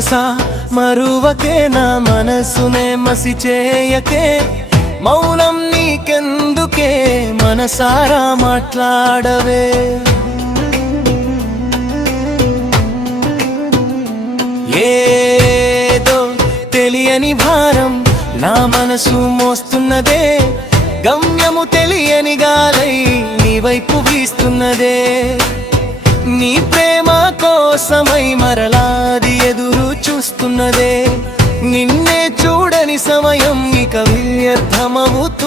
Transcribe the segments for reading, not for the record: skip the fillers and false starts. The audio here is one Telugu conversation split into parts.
మనసా మరువకే, నా మనసునే మసి చేయకే, మౌనం నీకెందుకే, మనసారా మాట్లాడవే. ఏదో తెలియని భారం నా మనసు మోస్తున్నదే, గమ్యము తెలియని గాలై నీ వైపు వీస్తున్నదే. నీ ప్రేమ కోసమై మరలాది ఎదురు చూస్తున్నదే, నిన్నే చూడని సమయం ఇక వ్యర్థమవుతున్నదే.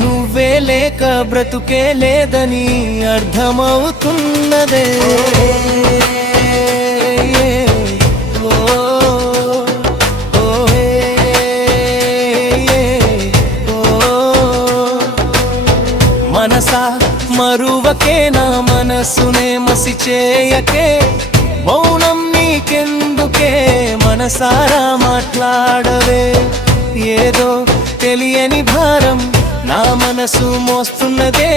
నువ్వే లేక బ్రతుకే లేదని అర్థమవుతున్నదే. మనసా మరువకే, నా మనసునే మసి చేయకే, మౌనం నీకెందుకే, మనసారా మాట్లాడవే. ఏదో తెలియని భారం నా మనసు మోస్తున్నదే,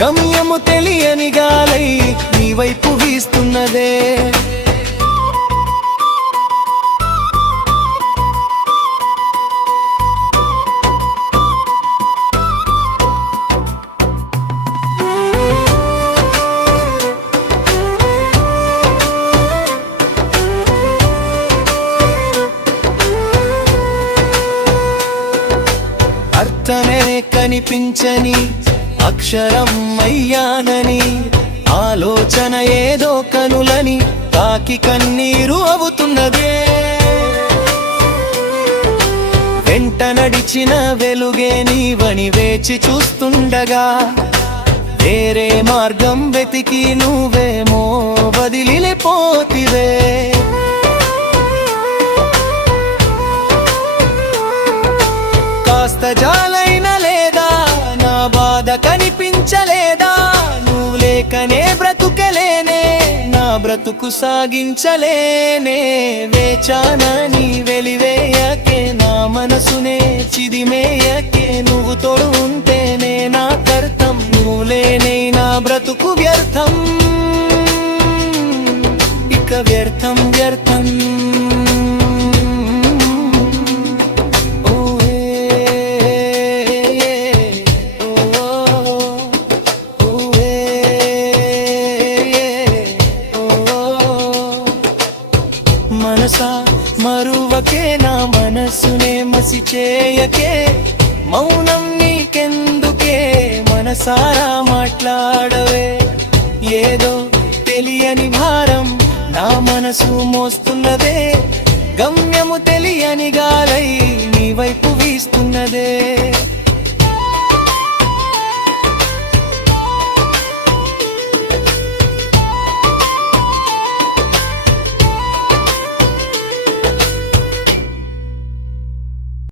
గమ్యము తెలియని గాలై నీ వైపు వీస్తున్నదే. అర్థమే కనిపించని అక్షరం అయ్యానని, ఆలోచన ఏదో కనులని తాకి కన్నీరు అవుతున్నదే. వెంట నడిచిన వెలుగే నీవని వేచి చూస్తుండగా, వేరే మార్గం వెతికి నువ్వేమో వదిలిపోతివే. కాస్త జాలైన లేదా, నా బాధ కనిపించలేదా, నువ్వు లేకనే బ్రతుకలేనే, నా బ్రతుకు సాగించలేనే. వేచానని వెలివేయకే, నా మనసునే చిదిమేయకే, నువ్వు తోడు ఉంటేనే నా కర్తం, నువ్వు లేనే నా బ్రతుకు వ్యర్థం, ఇక వ్యర్థం వ్యర్థం. మనసా మరువకే, నా మనసునే మసి చేయకే, మౌనం నీకెందుకే, మనసారా మాట్లాడవే. ఏదో తెలియని భారం నా మనసు మోస్తున్నదే, గమ్యము తెలియని గాలై నీ వైపు వీస్తున్నదే.